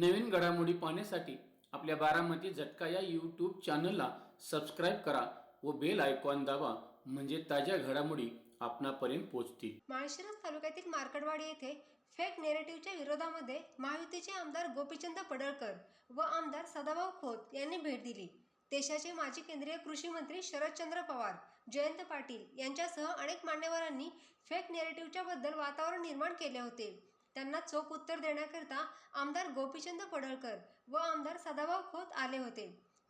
नवीन घडामोडी पाहण्यासाठी आपल्या बारामती झटका या यूट्यूब चॅनलला सबस्क्राईब करा व बेल आयकॉन दाबा, म्हणजे ताज्या घडामोडी आपणापर्यंत पोहोचतील। माळशिरस तालुक्यातील मार्कडवाडी येथे फेक नेरेटिव्हच्या विरोधामध्ये महायुतीचे आमदार गोपीचंद पडळकर व आमदार सदाभाऊ खोत यांनी भेट दिली। देशाचे माजी केंद्रीय कृषी मंत्री शरदचंद्र पवार, जयंत पाटील यांच्यासह अनेक मान्यवरांनी फेक नेरेटिव्हच्या बद्दल वातावरण निर्माण केले होते। त्यांना चोख उत्तर देण्याकरिता आमदार गोपीचंद पडळकर व आमदार सदाभाऊ खोत आले होते।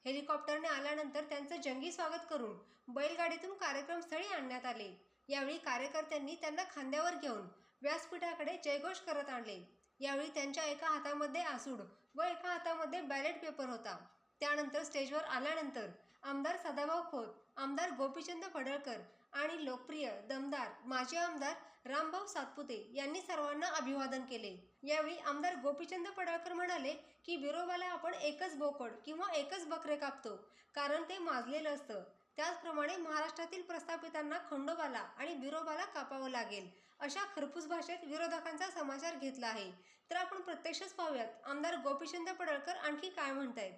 हेलिकॉप्टरने आल्यानंतर त्यांचे जंगी स्वागत करून बैलगाडीतून कार्यक्रमस्थळी आणण्यात आले। यावेळी कार्यकर्त्यांनी त्यांना खांद्यावर घेऊन व्यासपीठाकडे जयघोष करत आणले। यावेळी त्यांच्या एका हातामध्ये आसूड व एका हातामध्ये बॅलेट पेपर होता। त्यानंतर स्टेजवर आल्यानंतर आमदार सदाभाऊ खोत, आमदार गोपीचंद पडळकर आणि लोकप्रिय दमदार माजी आमदार रामभाऊ सातपुते यांनी सर्वांना अभिवादन केले। यावेळी आमदार गोपीचंद पडळकर म्हणाले की विरोबाला आपण एकच बोकड किंवा एकच बकरे कापतो, कारण ते माजलेलं असतं। त्याचप्रमाणे महाराष्ट्रातील प्रस्थापितांना खंडोबाला आणि विरोबाला कापावं लागेल, अशा खरपूस भाषेत विरोधकांचा समाचार घेतला आहे। तर आपण प्रत्यक्षच पाहूयात आमदार गोपीचंद पडळकर आणखी काय म्हणतायत।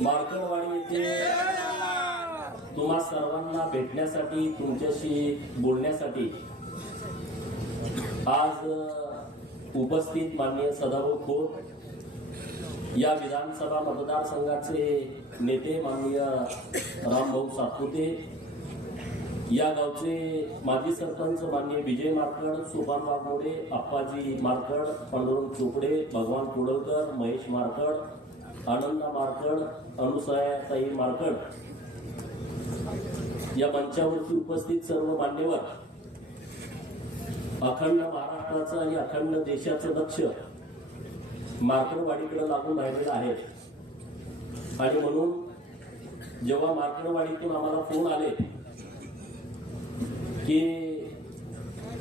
मार्कडवाडी येथे तुम्हा सर्वांना भेटण्यासाठी, तुमच्याशी बोलण्यासाठी आज उपस्थित माननीय सदाभाऊ खोत, या विधानसभा मतदारसंघाचे नेते माननीय रामभाऊ सातपुते, या गावचे माजी सरपंच माननीय विजय मार्कड, सोपान वाघमोडे, अप्पाजी मार्कड, पांडुरंग चोपडे, भगवान कुडलकर, महेश मार्कड, आनंदा मार्कड, अनुसयाताई मार्कड, या मंचावरती उपस्थित सर्व मान्यवर, अखंड महाराष्ट्राचं आणि अखंड देशाचं लक्ष मार्कडवाडीकडे लागून राहिलेलं आहे। आणि म्हणून जेव्हा मार्कडवाडीतून आम्हाला फोन आले की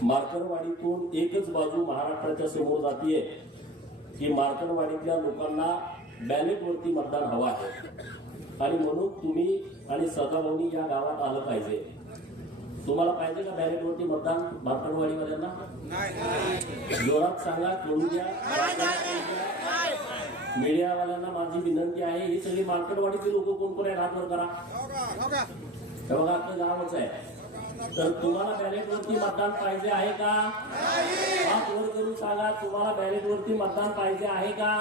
मार्कडवाडीतून एकच बाजू महाराष्ट्राच्या समोर जातीये की मार्कडवाडीतल्या लोकांना बॅलेटवरती मतदान हवं आहे, आणि म्हणून तुम्ही आणि सदाभाऊनी या गावात आलं पाहिजे। तुम्हाला पाहिजे का बॅलेटवरती मतदान मार्कडवाडीवाल्यांना? जोरात सांगा, कळू द्या। मीडियावाल्यांना माझी विनंती आहे, ही सगळी मार्कडवाडीचे लोक कोण कोण आहे हात वर करा। हे बघा, आपलं गावच आहे। तर तुम्हाला बॅलेटवरती मतदान पाहिजे आहे का? हात वर करून सांगा, तुम्हाला बॅलेटवरती मतदान पाहिजे आहे का?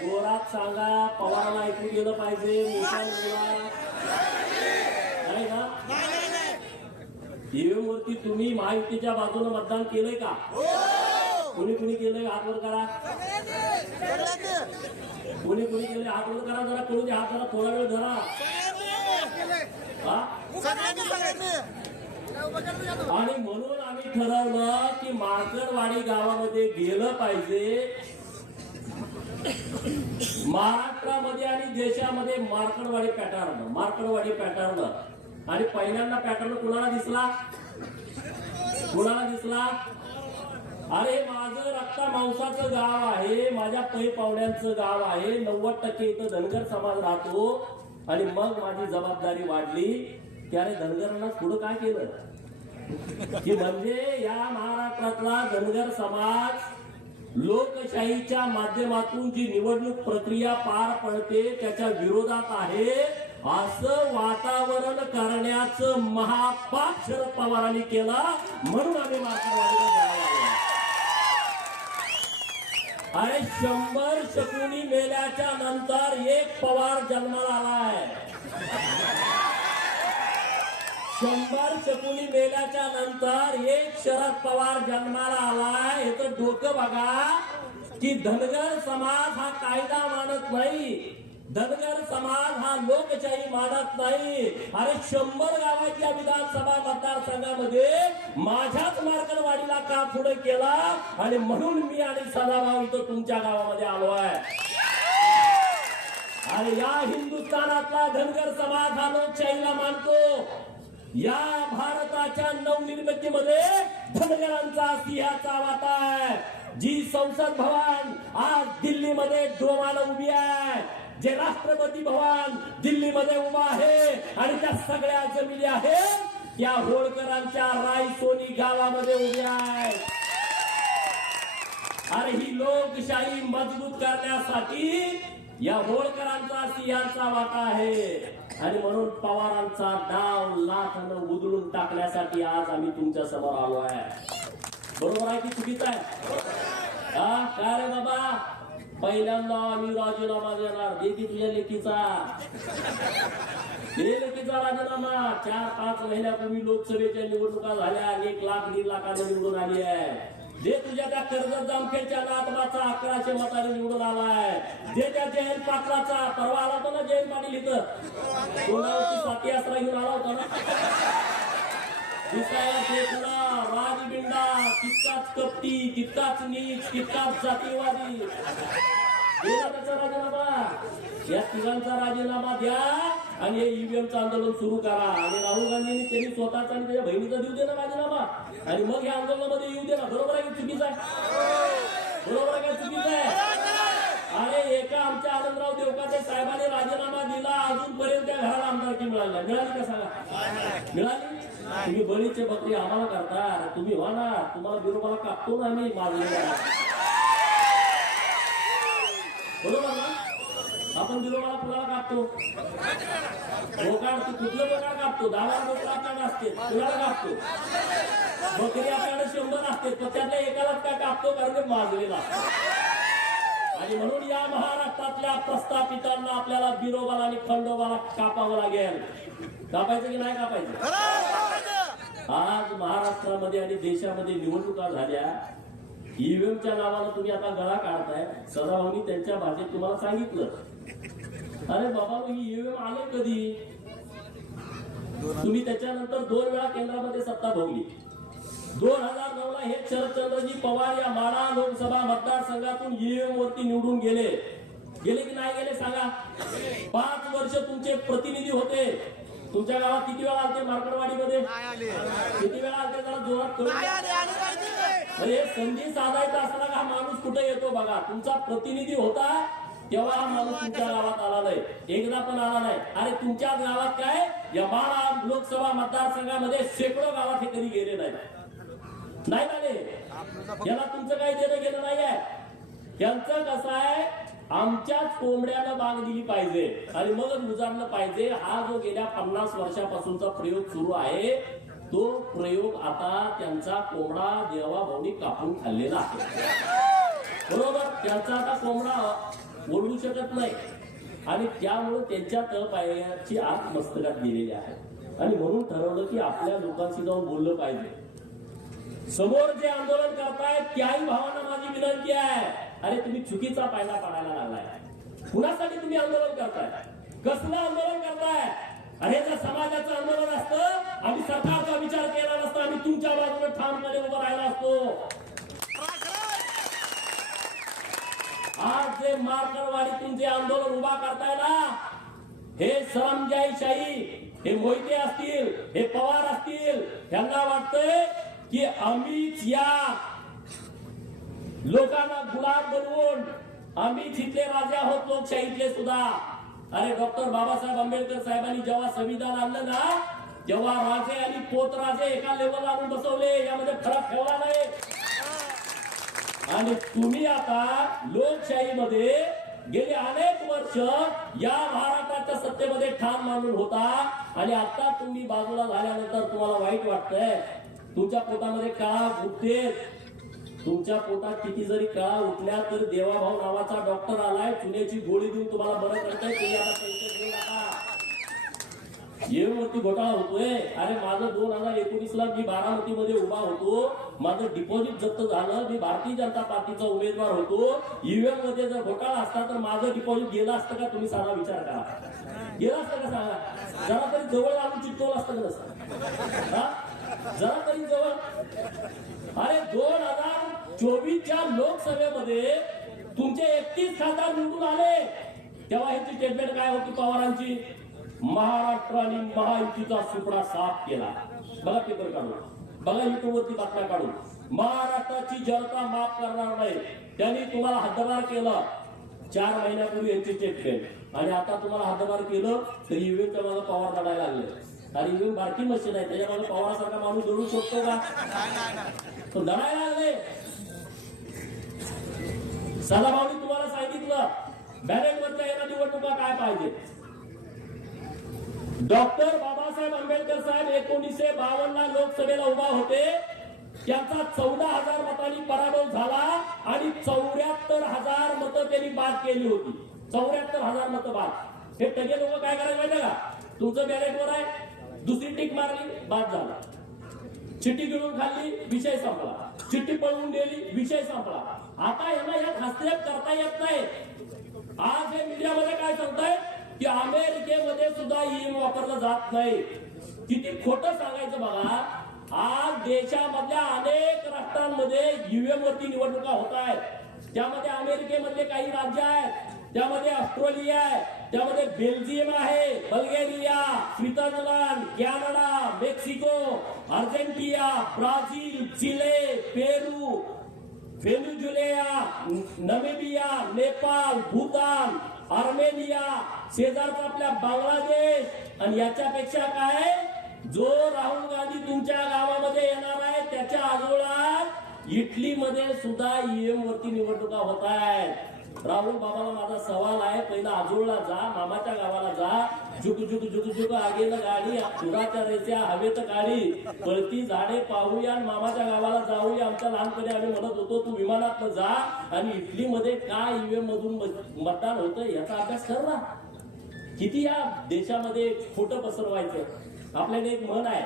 जोरात सांगा, पवाराला ऐकू गेलं पाहिजे। नाही का? ईव्हीएम वरती तुम्ही महायुतीच्या बाजूने मतदान केलंय का? कुणी कुणी केलंय? हात वर करा। कुणी कुणी केलंय? हात वर करा, जरा कळू द्या। हात जरा थोडा वेळ धरा। आणि म्हणून आम्ही ठरवलं की मार्कडवाडी गावामध्ये गेलं पाहिजे। महाराष्ट्रामध्ये आणि देशामध्ये मार्कडवाडी पॅटर्न आणि पहिल्यांदा पॅटर्न कुणाला दिसला? अरे, माझं रक्ता मांसाचं गाव आहे, माझ्या पै पाहुण्यांचं गाव आहे, 90% इथं धनगर समाज राहतो। आणि मग माझी जबाबदारी वाढली, त्याने धनगरांना पुढं काय केलं की म्हणजे या महाराष्ट्रातला धनगर समाज लोकशाहीच्या माध्यमातून जी निवडणूक प्रक्रिया पार पडते त्याच्या विरोधात आहे, असं वातावरण करण्याचं महापाप शरद पवारांनी केला। म्हणून आम्ही मार्कडवाडीला जायला। अरे, 100 शकुनी मेल्याच्या नंतर एक पवार जन्माला आलाय। 100 शकुनी मेल्याच्या नंतर एक शरद पवार जन्माला आलाय। हे तर डोकं बघा की धनगर समाज हा कायदा मानत नाही, धनगर समाज हा लोकशाही मानत नाही। अरे, 100 गावाच्या विधानसभा मतदारसंघामध्ये माझ्याच मार्कडवाडीला का पुढे केला? आणि म्हणून मी आणि सदाभाऊ इथं तुमच्या गावामध्ये आलो आहे। आणि या हिंदुस्थानातला धनगर समाज हा लोकशाहीला मानतो। या भारताच्या नवनिर्मितीमध्ये धनगरांचा सिंहाचा वाटा आहे। जी संसद भवन आज दिल्लीमध्ये डोमाला उभी आहे, जे राष्ट्रपती भवन दिल्लीमध्ये उभा आहे आणि त्या सगळ्या जमिनी आहेत त्या होळकरांच्या रायसोनी गावामध्ये उभ्या आहेत. अरे ही लोकशाही मजबूत करण्यासाठी या होळकरांचा सिंहाचा वाटा आहे आणि म्हणून पवारांचा डाव लाथानं उधळून टाकण्यासाठी आज आम्ही तुमच्या समोर आलो आहे. बरोबर आहे की चुकीचं आहे? काय रे बाबा, पहिल्यांदा आम्ही राजीनामा देणार, दे की तुझ्या लेकीचा, दे लेकीचा राजीनामा. 4-5 महिन्यापूर्वी लोकसभेच्या निवडणुका झाल्या, 1 लाख 1.5 लाखाने निवडून आली आहे. जे तुझ्या त्या कर्जत जामखेडच्या नातबाचा 1100 मताने निवडून आलाय, जे त्या जयंत पाटलाचा परवा आला होता ना, जयंत पाटील इथं कोणावरती साथी आसरा घेऊन आला होता ना, दिसायला फेकला राजबिंडा, तितकाच कपटी, तितकाच नीच, तितकाच जातीवादी. दिला त्याचा राजीनामा. या तिघांचा राजीनामा द्या आणि हे ईव्हीएमचं आंदोलन सुरू करा. आणि राहुल गांधींनी त्यांनी स्वतःचा आणि त्याच्या बहिणीचा देऊ दे ना राजीनामा आणि मग या आंदोलनामध्ये येऊ दे ना. बरोबर आहे की चुकीचं आहे? बरोबर आहे का चुकीचं आहे? अरे एका आमच्या आनंदराव देवकाते साहेबांनी राजीनामा दिला, अजूनपर्यंत त्या घराला आमदारकी मिळाली का सांगा? मिळाली? तुम्ही बळीचे बकरी आम्हाला करता, तुम्ही व्हा ना, तुम्हाला विरोधाला कापतो ना आम्ही मारलेला. बरोबर ना? आपण विरोधाला कुणाला कापतो? बोकाड, कुठलं बोकाड कापतो? 10 बोकड आपल्याकडे असते, कुणाला कापतो? बकरी आपल्याकडे 100 असते, पण त्यातल्या एकालाच काय कापतो? कारण ते माजलेला. आणि म्हणून या महाराष्ट्रातल्या प्रस्थापितांना आपल्याला बिरोबाला आणि खंडोबाला कापावं लागेल. कापायचं की नाही कापायचं? आज महाराष्ट्रामध्ये आणि देशामध्ये निवडणुका झाल्या, ईव्हीएमच्या नावानं तुम्ही आता गळा काढताय. सदाभाऊनी त्यांच्या भाषेत तुम्हाला सांगितलं, अरे बाबा ही ईव्हीएम आले कधी? तुम्ही त्याच्यानंतर 2 वेळा केंद्रामध्ये सत्ता भोगली. 2009ला हे शरदचंद्रजी पवार या माढा लोकसभा मतदारसंघातून ईव्हीएम वरती निवडून गेले की नाही गेले सांगा? 5 वर्ष तुमचे प्रतिनिधी होते. तुमच्या गावात किती वेळा आलते? मार्कडवाडीमध्ये किती वेळा आलते? जरा जोरात करून अरे संधी साधायचा असला का हा माणूस कुठे येतो बघा. तुमचा प्रतिनिधी होता तेव्हा हा माणूस तुमच्या गावात आला नाही, एकदा पण आला नाही. अरे तुमच्या गावात काय, या माढा लोकसभा मतदारसंघामध्ये शेकडो गावात हे कधी गेले नाही आले. याला तुमचं काही देणं गेलं नाहीये. यांचं कसं आहे, आमच्याच कोंबड्याला बाग दिली पाहिजे आणि मग उजाडलं पाहिजे. हा जो गेल्या 50 वर्षापासूनचा प्रयोग सुरू आहे, तो प्रयोग आता त्यांचा कोंबडा देवाभाऊनी कापून खाल्लेला आहे. बरोबर? त्यांचा आता कोंबडा ओढू शकत नाही आणि त्यामुळे त्यांच्या तळपायाची आत मस्तकात गेलेली आहे. आणि म्हणून ठरवलं की आपल्या लोकांशी जाऊन बोललं पाहिजे. समोर जे आंदोलन करताय त्याही भावांना माझी विनंती आहे, अरे तुम्ही चुकीचा पायदा पाडायला लागलाय. कुणासाठी तुम्ही आंदोलन करताय? कसलं आंदोलन करताय? अरे जर समाजाचं आंदोलन असतं, आम्ही सरकारचा विचार केला नसता, आम्ही तुमच्या बाजूने ठामपणे उभं राहिला असतो. आज जे मार्कडवाडीतून जे आंदोलन उभा करताय ना, हे सरंजाईशाही, हे मोहिते असतील, हे पवार असतील, त्यांना वाटतंय की आम्हीच या लोकांना गुलाम बनवून आम्हीच इथले राजे आहोत लोकशाहीतले सुद्धा. अरे डॉक्टर बाबासाहेब आंबेडकर साहेबांनी जेव्हा संविधान आणलं ना, तेव्हा राजे आणि पोतराजे एका लेवलला आणून बसवले, यामध्ये फरक ठेवला नाही. आणि तुम्ही आता लोकशाहीमध्ये गेले अनेक वर्ष या महाराष्ट्राच्या सत्तेमध्ये ठाम मानून होता आणि आता तुम्ही बाजूला झाल्यानंतर तुम्हाला वाईट वाटतंय. तुमच्या पोटामध्ये काळा उठते. तुमच्या पोटात किती जरी काळा उठल्या तर देवाभाऊ नावाचा डॉक्टर आलाय, चुन्याची गोळी देऊन तुम्हाला बरं करताय. तुम्ही आता पैसे घेऊ नका. ईव्हीएम घोटाळा होतोय. अरे माझं 2019ला मी बारामतीमध्ये उभा होतो, माझं डिपॉझिट जप्त झालं, मी भारतीय जनता पार्टीचा उमेदवार होतो. ईव्हीएम मध्ये जर घोटाळा असता तर माझं डिपॉझिट गेलं असतं का? तुम्ही साधा विचार करा. गेलं असतं का सांगा? जरा तरी जवळ आणून चिटकवलं असतं का नसतं? जरा तरी जवळ. अरे 2024च्या लोकसभेमध्ये तुमचे 31 खासदार निवडून आले, तेव्हा ह्याची स्टेटमेंट काय होती पवारांची? महाराष्ट्र आणि महायुतीचा सुपडा साफ केला. बघा पेपर काढून. बघा युट्यूब वरती बातम्या काढून. महाराष्ट्राची जनता माफ करणार नाही. त्यांनी तुम्हाला हद्दपार केलं 4 महिन्यापूर्वी यांची स्टेटमेंट, आणि आता तुम्हाला हद्दपार केलं तर ईव्हीएमच्या मागे पवार लढायला लागले. आणि ईव्हीएम बारकी मशीन आहे, त्याच्या मागे पवारासारखा माणूस लढू शकतो का? तो लढायला लागले. सदाभाऊनी तुम्हाला सांगितलं बॅलेटवरच्या या निवडणुका काय पाहिजे. डॉक्टर बाबासाहेब आंबेडकर साहेब 1952 लोकसभेला उभा होते. त्यांचा 14,000 मतांनी पराभव झाला आणि 74,000 मतं त्यांनी बाद केली होती. 74,000 मतं बाद. हे टगे लोक काय करायला माहिती का? तुमचं बॅलेटवर आहे, दुसरी टिक मारली, बाद झाला. चिठ्ठी गिळून खाल्ली, विषय संपला. चिठ्ठी पळवून गेली, विषय संपला. आता यांना यात हस्तक्षेप करता येत नाही. आज हे मीडियामध्ये काय सांगताय की अमेरिकेमध्ये सुद्धा ईव्हीएम वापरलं जात नाही. किती खोटं सांगायचं बघा. आज देशामधल्या अनेक राष्ट्रांमध्ये ईव्हीएम वरती निवडणुका होत आहेत. त्यामध्ये अमेरिकेमधले काही राज्य आहेत, त्यामध्ये ऑस्ट्रेलिया आहे, त्यामध्ये बेल्जियम आहे, Bulgaria, Switzerland, Canada, Mexico, Argentina, Brazil, Chile, Peru, Venezuela, Namibia, Nepal, Bhutan, Armenia, शेजारचा आपल्या बांगलादेश. आणि याच्यापेक्षा काय, जो राहुल गांधी तुमच्या गावामध्ये येणार आहे त्याच्या आजोळात इटलीमध्ये सुद्धा ईव्हीएम वरती निवडणुका होत आहेत. राहुल बाबाला माझा सवाल आहे, पहिला आजोळला जा, मामाच्या गावाला जा. झुक झुक झुक झुक आगेनं गाडी, पुराच्या रेच्या हवेत गाडी, पळती झाडे पाहूया, मामाच्या गावाला जाऊया. आमच्या लहानपणी आम्ही म्हणत होतो तू विमानात जा. आणि इटलीमध्ये काय ईव्हीएम मधून मतदान होतं याचा अभ्यास कर ना. किती या देशामध्ये खोटं पसरवायचं. आपल्याला एक म्हण आहे,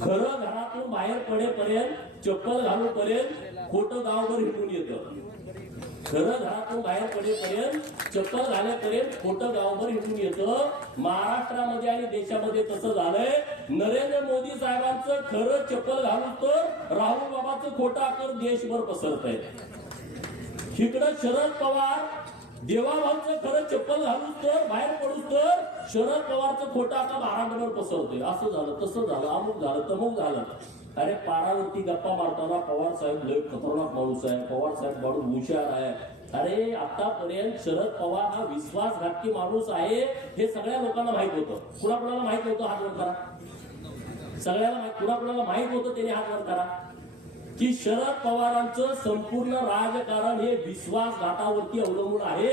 खरं घरातून बाहेर पडेपर्यंत चप्पल घालूपर्यंत खोटं गावभर हिंडून येतं. खरं घरातून बाहेर पडेपर्यंत चप्पल घालेपर्यंत खोटं गावभर हिंडून येतं. महाराष्ट्रामध्ये आणि देशामध्ये तसं झालंय. नरेंद्र मोदी साहेबांचं खरं चप्पल घालून तर राहुल बाबाचं खोटं अकर देशभर पसरत आहे. इकडं शरद पवार देवाभाऊचं खरं चप्पल घालून तर बाहेर पडूस तर शरद पवारचं खोटं आता महाराष्ट्रावर पसरतोय. असं झालं, तसं झालं, अमुक झालं, तमुक झालं. अरे पारावरती गप्पा मारताना पवार साहेब लय खतरनाक माणूस आहे, पवार साहेब माणूस हुशार आहे. अरे आतापर्यंत शरद पवार हा विश्वासघातकी माणूस आहे हे सगळ्या लोकांना माहित होतं. कुणाकुणाला माहित होतं हात वर करा. सगळ्याला कुणाकुणाला माहित होतं त्याने हात वर करा की शरद पवारांचं संपूर्ण राजकारण हे विश्वासघातावरती अवलंबून आहे.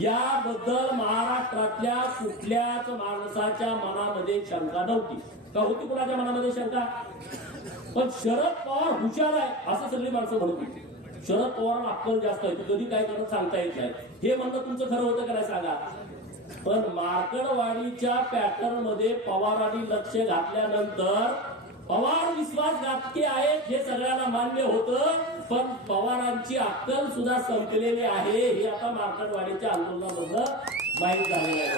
याबद्दल महाराष्ट्रातल्या कुठल्याच माणसाच्या मनामध्ये शंका नव्हती. का होती कुणाच्या मनामध्ये शंका? पण शरद पवार हुशार आहे असं सगळी माणसं म्हणत होती. शरद पवारांना अक्कल जास्त आहे, कधी काय करत सांगता येत नाही. हे म्हणणं तुमचं खरं होतं का नाही सांगा. पण मार्कडवाडीच्या पॅटर्न मध्ये पवारांनी लक्ष घातल्यानंतर पवार विश्वासघातकी आहेत हे सगळ्यांना मान्य होतं. पण पवारांची अक्कल सुद्धा संपलेली आहे हे आता मार्कडवाडीच्या आंदोलनामधलं माहीत झालेलं आहे.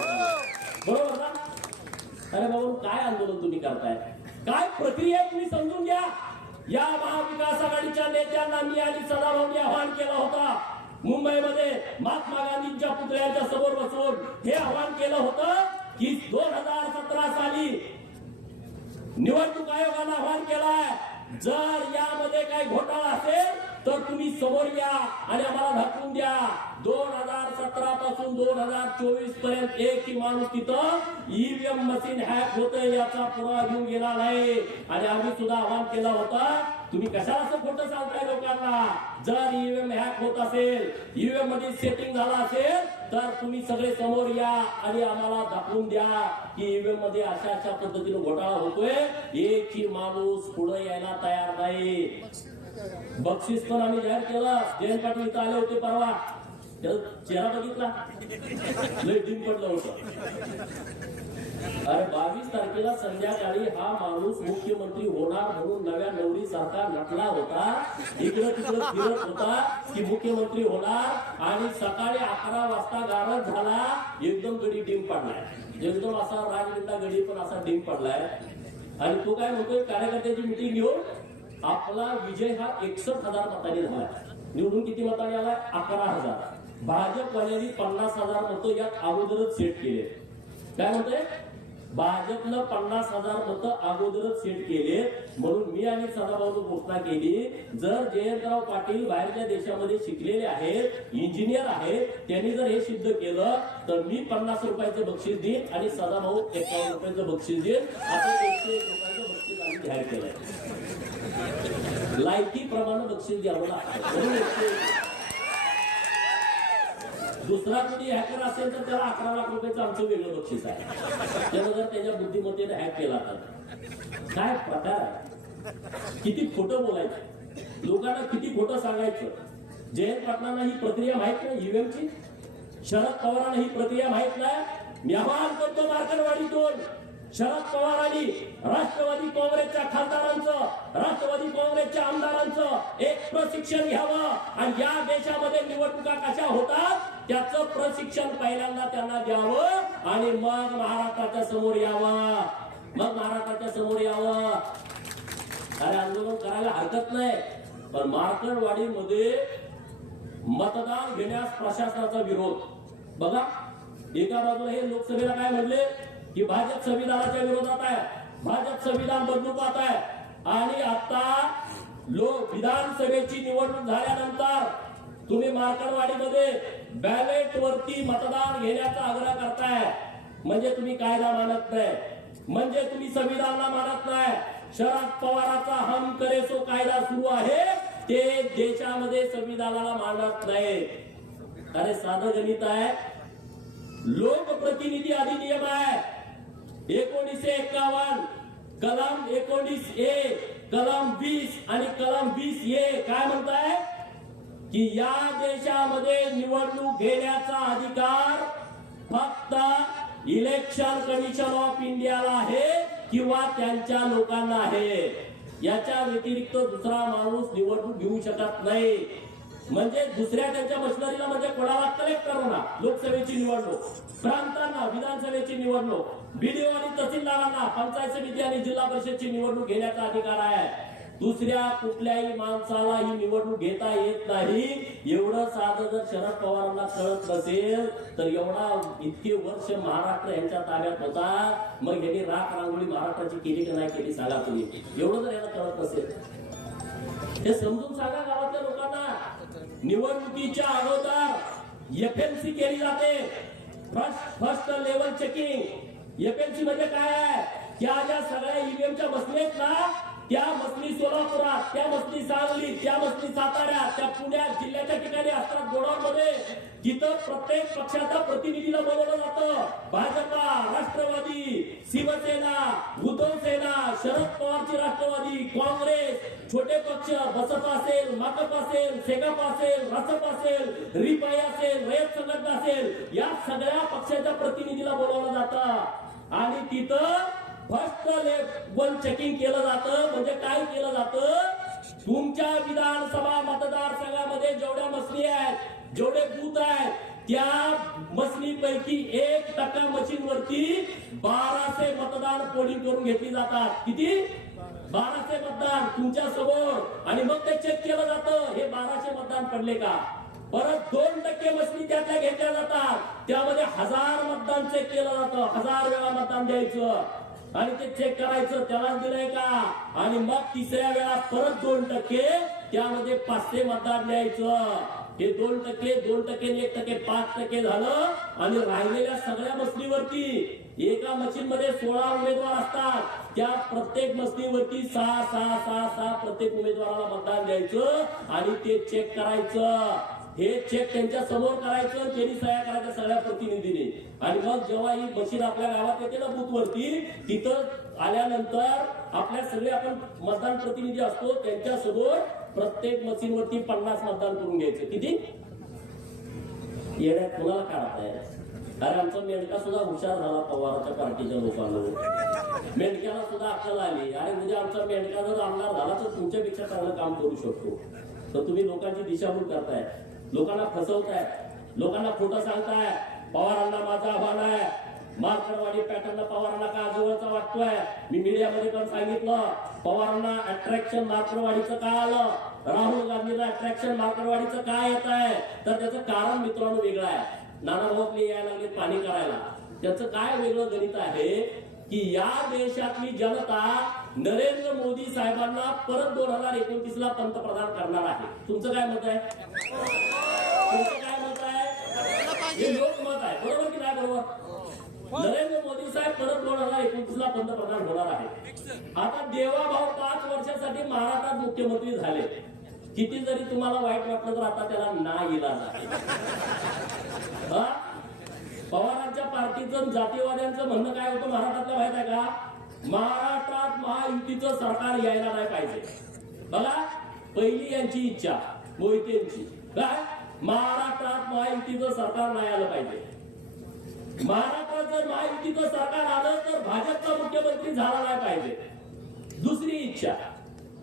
बरोबर ना? अरे बाबा काय आंदोलन तुम्ही करताय, काय प्रक्रिया तुम्ही समजून घ्या. या महाविकास आघाडीच्या नेत्यांना मी आणि सदाभाऊंनी आवाहन केलं होतं. मुंबईमध्ये महात्मा गांधींच्या पुतळ्याच्या समोर बसून हे आवाहन केलं होतं की 2017 साली निवडणूक आयोगानं आवाहन केलाय, जर यामध्ये काही घोटाळा असेल तर तुम्ही समोर या आणि आम्हाला दाखवून द्या. 2017 पासून 2024 पर्यंत एकही माणूस तिथं ईव्हीएम मशीन हॅक होते याचा पुरावा घेऊन गेला नाही. आणि आम्ही सुद्धा आवाहन केला होता, तुम्ही कशाला असं खोटं सांगताय लोकांना. जर ईव्हीएम हॅक होत असेल, ईव्हीएम मध्ये सेटिंग झाला असेल तर तुम्ही सगळे समोर या आणि आम्हाला दाखवून द्या की ईव्हीएम मध्ये अशा अशा पद्धतीने घोटाळा होतोय. एकही माणूस पुढे यायला तयार नाही. बक्षीस पण आम्ही जाहीर केलं. जयंत पाटील इथं आले होते परवा, चेहरा बघितला, लय डिम पडलं होतं. अरे 22 तारखेला संध्याकाळी हा माणूस मुख्यमंत्री होणार म्हणून नव्या नवरी सारखा नटला होता, इकडं तिकडं फिरत होता की मुख्यमंत्री होणार. आणि सकाळी 11 वाजता गारद झाला, एकदम गडी डिम पडलाय. एकदम असा राजविंडा गडी पण असा डिम पडलाय. आणि तो काय म्हणतोय, कार्यकर्त्याची मिटिंग घेऊन आपला विजय हा 61,000 मतांनी झाला. निवडून किती मतांनी आलाय? 11,000. भाजपवाल्यांनी 50,000 मतं यात अगोदरच सेट केले. काय म्हणतोय? भाजपनं 50,000 मतं अगोदरच सेट केले. म्हणून मी आणि सदाभाऊनं घोषणा केली, जर जयंतराव पाटील बाहेरच्या देशामध्ये शिकलेले आहेत, इंजिनियर आहेत, त्यांनी जर हे सिद्ध केलं तर मी 50 रुपयाचं बक्षीस देईन आणि सदाभाऊ 51 रुपयाचं बक्षीस देईन. असं 101 रुपयाचं बक्षीस आम्ही जाहीर केलंय. लायकीप्रमाणे बक्षीस द्यावं लागतं. दुसरा कोणी हॅकर असेल तर त्याला 11 लाख रुपयाचं आमचं वेगळं बक्षीस आहे. त्यानं जर त्याच्या बुद्धिमत्तेने हॅक केला तर काय प्रकार आहे. किती खोटं बोलायचं, लोकांना किती खोटं सांगायचं. जयंत पाटलांना ही प्रक्रिया माहित नाही ईव्हीएमची, शरद पवारांना ही प्रक्रिया माहित नाही. मी आवाहन करतो मार्करवाडीतून शरद पवारांनी राष्ट्रवादी काँग्रेसच्या खासदारांचं, राष्ट्रवादी काँग्रेसच्या आमदारांचं एक प्रशिक्षण घ्यावं आणि या देशामध्ये निवडणुका कशा होतात त्याचं प्रशिक्षण पहिल्यांदा त्यांना द्यावं आणि मग महाराष्ट्राच्या समोर यावं. अरे आंदोलन करायला हरकत नाही, पण मार्करवाडीमध्ये मतदान घेण्यास प्रशासनाचा विरोध. बघा, एका बाजूला हे लोकसभेला काय म्हणले की भाजप संविधानाच्या विरोधात आहे, भाजप संविधान बदलू पाहत आहे. आणि आता विधानसभेची निवडणूक झाल्यानंतर तुम्ही मार्करवाडीमध्ये बॅलेट वरती मतदान घेण्याचा आग्रह करताय. म्हणजे तुम्ही कायदा मानत नाही, म्हणजे तुम्ही संविधानाला मानत नाही. शरद पवारांचा हम करे सो कायदा सुरू आहे, ते देशामध्ये संविधानाला मानत नाही. अरे साधं गणित आहे. लोकप्रतिनिधी अधिनियम आहे 1951, कलम 19A, कलम 20 आणि कलम 20A काय म्हणताय की या देशामध्ये निवडणूक घेण्याचा अधिकार फक्त इलेक्शन कमिशन ऑफ इंडियाला आहे किंवा त्यांच्या लोकांना आहे. याच्या व्यतिरिक्त दुसरा माणूस निवडणूक घेऊ शकत नाही. म्हणजे दुसऱ्या त्यांच्या मशिनरीला, म्हणजे कोणाला कलेक्टरांना लोकसभेची निवडणूक, प्रांतांना विधानसभेची निवडणूक, बीडीओ आणि तहसीलदारांना पंचायत समिती आणि जिल्हा परिषदची निवडणूक घेण्याचा अधिकार आहे. दुसऱ्या कुठल्याही माणसाला ही निवडणूक घेता येत नाही. एवढं साधं जर शरद पवारांना कळत नसेल तर एवढा इतके वर्ष महाराष्ट्र यांच्या ताब्यात होता, मग यांनी राख रांगोळी महाराष्ट्राची केली की नाही केली सांगा तुम्ही. एवढं जर यांना कळत नसेल हे समजून सांगा गावातल्या लोकांना. निवडणुकीच्या अगोदर एफएमसी केली जाते, फर्स्ट लेवल चेकिंग. एफएमसी म्हणजे काय आहे, त्या ज्या सगळ्या ईव्हीएमच्या मसनी आहेत ना, त्या मसनी सोलापुरात, त्या मसनी सांगली, त्या मसनी साताऱ्यात, त्या पुण्यात जिल्ह्याच्या ठिकाणी असतात गोडाऊनमध्ये. तिथं प्रत्येक पक्षाच्या प्रतिनिधीला बोलवलं जातं. भाजपा, राष्ट्रवादी, शिवसेना, उद्धव सेना, शरद पवारची राष्ट्रवादी, काँग्रेस, छोटे पक्ष, बसपा असेल, माकप असेल, सेकाप असेल, रासप असेल, रिपाई असेल, रयत संघटना असेल, या सगळ्या पक्षाच्या प्रतिनिधीला बोलवलं जातं आणि तिथं फर्स्ट लेवल चेकिंग केलं जातं. म्हणजे काय केलं जातं, तुमच्या विधानसभा मतदारसंघामध्ये जेवढ्या मसनी आहेत, जेवढे बूथ आहेत, त्या मसनीपैकी 1% मशीनवरती 1200 मतदान पोलिंग करून घेतली जातात. किती? 1200 मतदान तुमच्या समोर. आणि मग ते चेक केलं जातं हे 1200 मतदान पडले का. परत 2% मसनी त्यातल्या घेतल्या जातात, त्यामध्ये 1000 मतदान चेक केलं जातं. 1000 वेळा मतदान द्यायचं आणि ते चेक करायचं त्याला दिलंय का. आणि मग तिसऱ्या वेळा परत 2%, त्यामध्ये 500 मतदान द्यायचं. हे 2%, 2% 1%, 5% झालं. आणि राहिलेल्या सगळ्या मसनीवरती एका मशीन मध्ये 16 उमेदवार असतात, त्या प्रत्येक मसनीवरती 6 प्रत्येक उमेदवाराला मतदान द्यायचं आणि ते चेक करायचं. हे चेक त्यांच्या समोर करायचं, त्यांनी सह्या करायच्या सगळ्या प्रतिनिधीने. आणि मग जेव्हा ही मशीन आपल्या गावात येते ना बूथ वरती, तिथं आल्यानंतर आपल्या सगळे आपण मतदान प्रतिनिधी असतो, त्यांच्या समोर प्रत्येक मशीनवरती 50 मतदान करून घ्यायचं. किती येण्यात कोणाला काढताय. अरे आमचा मेंढका सुद्धा हुशार झाला पवाराच्या पार्टीच्या लोकांना. मेंढक्याला सुद्धा अक्कल आली. अरे म्हणजे आमचा मेंढका जर आमदार झाला तर तुमच्यापेक्षा चांगलं काम करू शकतो. तर तुम्ही लोकांची दिशाभूल करताय, लोकांना फसवताय, लोकांना खोटं सांगताय. पवारांना माझं आव्हान आहे, मार्करवाडी पॅटर्न पवारांना का जवळचा वाटतोय. मी मीडियामध्ये पण सांगितलं, पवारांना अट्रॅक्शन मार्करवाडीचं काय आलं, राहुल गांधीला अट्रॅक्शन मार्करवाडीचं काय येत आहे, तर त्याचं कारण मित्रांनो वेगळं आहे. नाना भाऊ यायला लागले पाणी करायला. त्याचं काय वेगळं गणित आहे की या देशातली जनता नरेंद्र मोदी साहेबांना परत 2029 ला पंतप्रधान करणार आहे. तुमचं काय मत आहे? तुमचं काय मत आहे? हे लोकमत आहे, बरोबर की नाही बरोबर? नरेंद्र मोदी साहेब परत 2029 ला पंतप्रधान होणार आहे. आता देवाभाऊ 5 वर्षासाठी महाराष्ट्रात मुख्यमंत्री झाले. किती जरी तुम्हाला वाईट वाटलं तर आता त्याला नाईलाज आहे. पवारांच्या पार्टीचं जातीवाद्यांचं म्हणणं काय होतं महाराष्ट्रातलं माहित आहे का? महाराष्ट्रात महायुतीचं सरकार यायला नाही पाहिजे. बघा, पहिली यांची इच्छा मोहितेंची काय, महाराष्ट्रात महायुतीचं सरकार नाही आलं पाहिजे. महाराष्ट्रात जर महायुतीचं सरकार आलं तर भाजपचा मुख्यमंत्री झाला नाही पाहिजे. दुसरी इच्छा.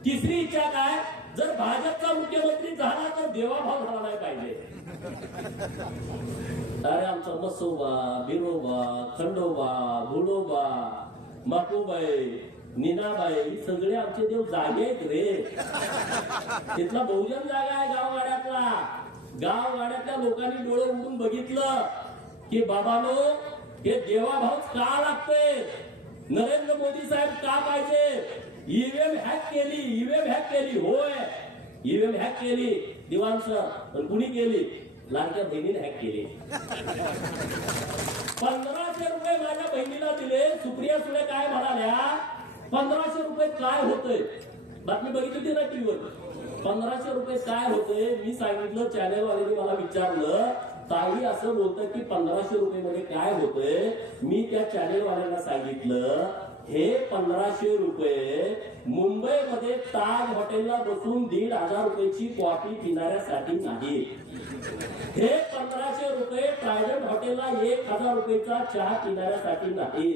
तिसरी इच्छा काय, जर भाजपचा मुख्यमंत्री झाला तर देवाभाव झाला नाही पाहिजे. अरे आमचा मसोबा, बिरोबा, खंडोबा, भुडोबा, माकुबाई, नीनाबाई सगळे आमचे देव जागे आहेत रे. तिथला बहुजन जागा आहे गावगाड्यातला. गावगाड्यातल्या लोकांनी डोळे उघडून बघितलं की बाबानो हे देवाभाव का लागतोय, नरेंद्र मोदी साहेब का पाहिजे. ईव्हीएम हॅक केली, ईव्हीएम हॅक केली. होय, ईव्हीएम हॅक केली दिवाण सर. पण कुणी केली? लाडक्या बहिणीने हॅक केली. 1500 रुपये माझ्या बहिणीला दिले. सुप्रिया सुळे काय म्हणाल्या, 1500 रुपये काय होतंय? बातमी बघितली होती ना टीव्हीवर. 1500 रुपये काय होतंय? मी सांगितलं, चॅनेलवाल्यांनी मला विचारलं, ताई असं बोलतं की 1500 रुपये मध्ये काय होतंय. मी त्या चॅनेलवाल्यांना सांगितलं, हे 1500 रुपये मुंबईमध्ये ताज हॉटेलला बसून 1500 रुपयाची कॉफी पिणाऱ्यासाठी नाही. हे 1500 रुपये ट्रायडंट हॉटेलला 1000 रुपयाचा चहा पिणाऱ्यासाठी नाही.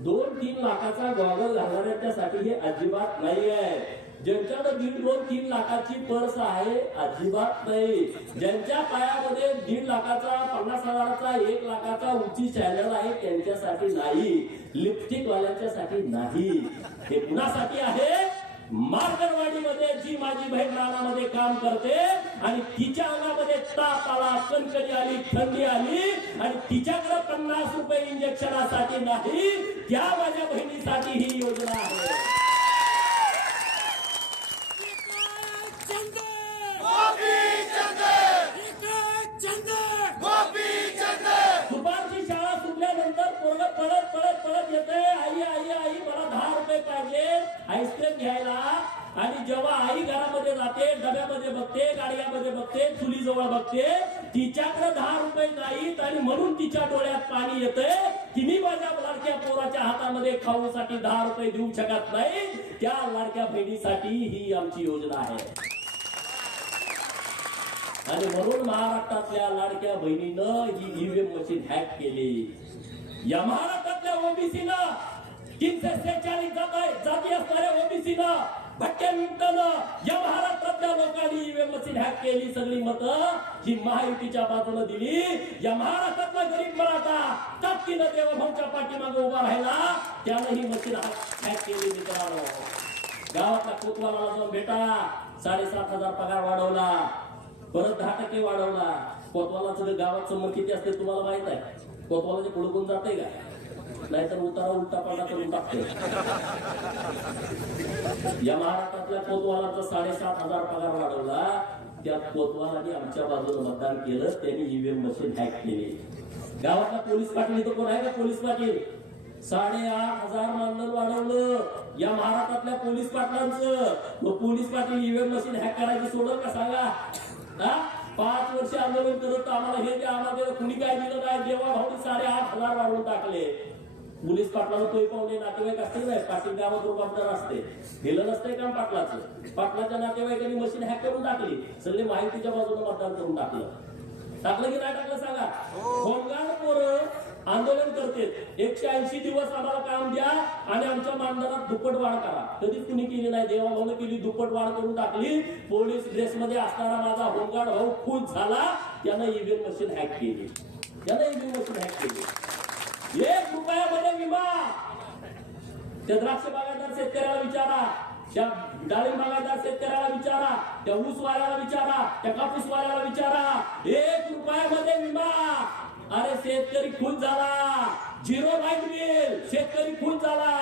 2-3 लाखाचा गॉगल घालणाऱ्यासाठी हे अजिबात नाही आहे. ज्यांच्याकडे 1.5-2-3 लाखाची पर्स आहे अजिबात नाही. ज्यांच्या पायामध्ये 1.5 लाखाचा, 50,000चा, 1 लाखाचा उंची चॅनल आहे त्यांच्यासाठी नाही. लिपस्टिक वाल्यांच्यासाठी नाही. हे कुणासाठी आहे? मार्करवाडीमध्ये जी माझी बहीण रानामध्ये काम करते आणि तिच्या अंगामध्ये ताप आला, कणकणी आली, थंडी आली आणि तिच्याकडे 50 रुपये इंजेक्शनासाठी नाही, त्या माझ्या बहिणीसाठी ही योजना आहे. दुपारची शाळा सुटल्यानंतर पोरग पळत पळत पळत येते, आई आई आई मला 10 रुपये पाहिजे आईस्क्रीम घ्यायला. आणि जेव्हा आई घरामध्ये जाते, डब्यामध्ये बघते, गाडग्यामध्ये बघते, चुलीजवळ बघते, तिच्याकडे 10 रुपये नाहीत आणि म्हणून तिच्या डोळ्यात पाणी येते की मी माझ्या लाडक्या पोराच्या हातामध्ये खाऊसाठी 10 रुपये देऊ शकत नाही. त्या लाडक्या बहिणीसाठी ही आमची योजना आहे. आणि म्हणून महाराष्ट्रातल्या लाडक्या बहिणीनं ही ईव्हीएम मशीन हॅक केली. या महाराष्ट्रातल्या ओबीसीनं 346 जाती असणाऱ्या ओबीसीनं भट्ट्यानं या महाराष्ट्रातल्या लोकांनी ईव्हीएम मशीन हॅक केली. सगळी मतं ही महायुतीच्या बाजूने दिली. या महाराष्ट्रातला गरीब मराठा ताकदीनं देवाभाऊच्या पाठीमागे उभा राहिला, त्यानं ही मशीन हॅक केली. मित्रांनो, गावातल्या कोतवालाला जाऊन भेटा. 7,500 पगार वाढवला, परत 10% वाढवला. कोतवालाचं गावाचं मग किती असते तुम्हाला माहित आहे? कोतवालाच्या पुढे कोण जाते का? नाहीतर उतारा उलटा पालटा करून टाकते. या महाराष्ट्रातल्या कोतवालाचा 7,500 पगार वाढवला. त्या कोतवालाने आमच्या बाजूने मतदान केलं, त्यांनी ईव्हीएम मशीन हॅक केली. गावातला पोलीस पाटील इथं कोण आहे का? पोलीस पाटील 8,500 मानधन वाढवलं या महाराष्ट्रातल्या पोलीस पाटलांचं. Police Patil EVM machine hack करायची सोडलं का सांगा? 5 वर्ष आंदोलन करत आम्हाला हे द्या, आम्हाला कुणी काय दिलं नाही. देवाभाऊनी 8,500 वाढवून टाकले. पोलीस पाटलाला तोय पाहुणे नातेवाईक असते नाही, पाटील गावात रुबाबदार असते, दिलं नसतंय काम पाटलाचं. पाटलाच्या नातेवाईकांनी मशीन हॅक करून टाकली. सगळे माहितीच्या बाजूने मतदान करून टाकलं की नाही टाकलं सांगा? होमगार्ड पोरं आंदोलन करते, 180 दिवस आम्हाला काम द्या आणि आमच्या मानधनात दुप्पट वाढ करा. कधीच कुणी केली नाही. देवाभाऊने केली, दुप्पट वाढ करून टाकली. पोलीस ड्रेसमध्ये असणारा माझा होमगार्ड भाऊ खुश झाला, त्यानं ईव्हीएम मशीन हॅक केली. 1 रुपयामध्ये विमा. त्या द्राक्ष बागायतदार शेतकऱ्याला विचारा, त्या डाळिंब बागायतदार शेतकऱ्याला विचारा, त्या ऊसवाल्याला विचारा, त्या कापूसवाल्याला विचारा. 1 रुपयामध्ये विमा. अरे शेतकरी खुश झाला. झिरो लाईट बिल, शेतकरी खुश झाला.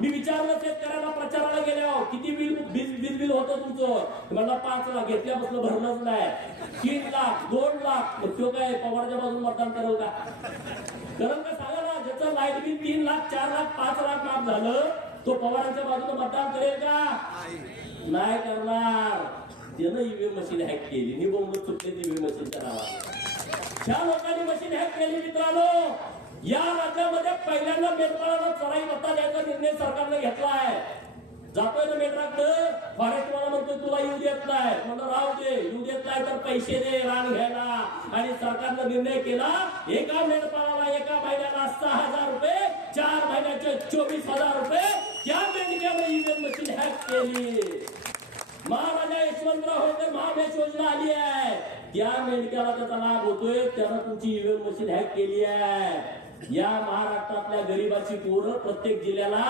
मी विचारलं शेतकऱ्यांना प्रचाराला गेल्यावर किती बिल होतं तुमचं, म्हणला 5 लाख. घेतल्यापासून भरणंच नाही. 3 लाख 2 लाख. तो काय पवारच्या बाजून मतदान करेल का? कारण का सांगा ना, ज्याचं लाईट बिल 3 लाख 4 लाख 5 लाख माफ झालं तो पवारांच्या बाजूने मतदान करेल का? नाही करणार. त्यानं ईव्हीएम मशीन हॅक केली. निबंध सुटले ईव्हीएम मशीनच्या नावाने. ज्या लोकांनी मशीन हॅक केली मित्रांनो, या राज्यामध्ये पहिल्यांदा मेंढपाळाला चराई भत्ता द्यायचा निर्णय सरकारने घेतला आहे. जातोय ना मेंढराकडं, फॉरेस्ट वाला म्हणतोय तुला येऊ देत नाही. म्हणलं राहू दे, येऊ देत नाही तर पैसे दे रान घ्यायला. आणि सरकारनं निर्णय केला, एका मेंढपाळाला एका महिन्याला 6,000 रुपये, 4 महिन्याचे 24,000 रुपये. त्या मेंढक्याने ईव्हीएम मशीन हॅक केली. महाराजा यशवंतराव होळकर महामेश योजना आली आहे, त्या मेंढक्याला त्याचा लाभ होतोय. त्यानं तुमची ईव्हीएम मशीन हॅक केली आहे. या महाराष्ट्रातल्या गरीबाची पोरं प्रत्येक जिल्ह्याला